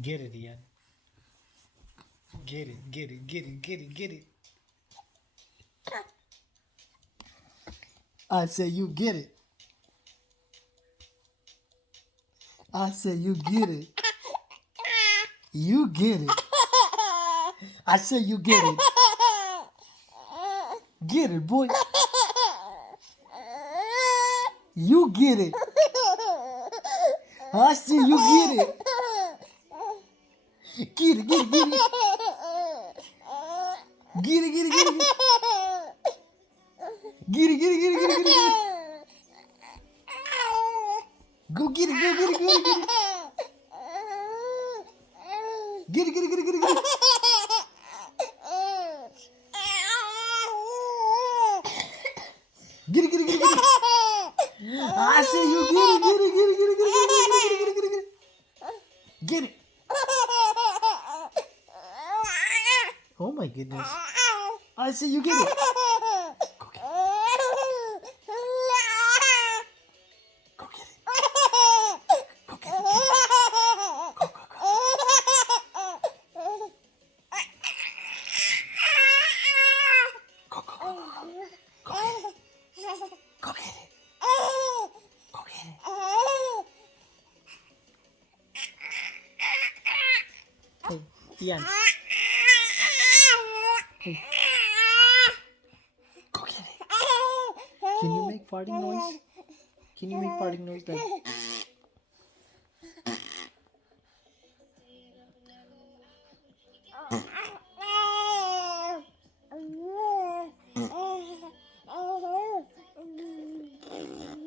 Get it, Ian. Get it, get it, get it, get it, get it. I say you get it. I say you get it. You get it. I say you get it. Get it, boy. You get it. I say you get it. Get it, get it, get it. Get it, get it, get it. Get it, get it, get it, get it, get it. Go get it, go get it, go get it. Get it, get it, get it, get it, get it. Get it, get it, get it, get it. I say you get it, get it, get it, get it, get it, get it, get it, get it, get it. Get it. Oh my goodness. I say you get it. Go get it. Go get it. Go get it. Go, go, go. Go, go, go, go, go. Go get it. Go get it. Hey, Iyan. Hey. Go get it. Can you make farting noise? Can you make farting noise like...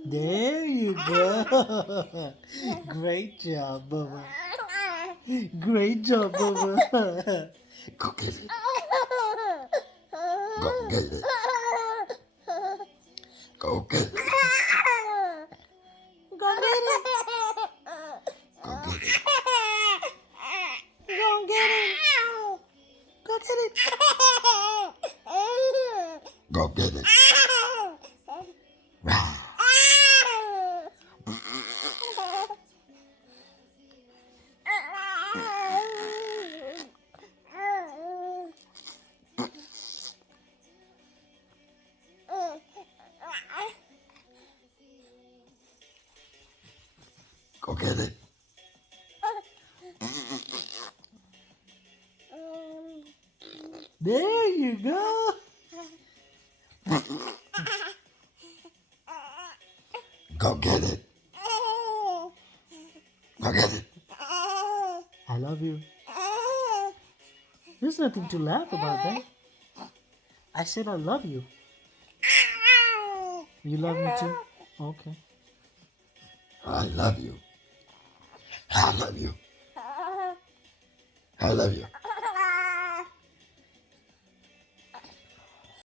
There you go. Great job, Bubba. Great job, Bubba. Go get it. Go get it. Go get it. Go get it. Go get it. Go get it. Go get it. Go get it. Go get it. There you go. Go get it. Go get it. I love you. There's nothing to laugh about, that. I said I love you. You love me too? Okay. I love you. I love you. I love you.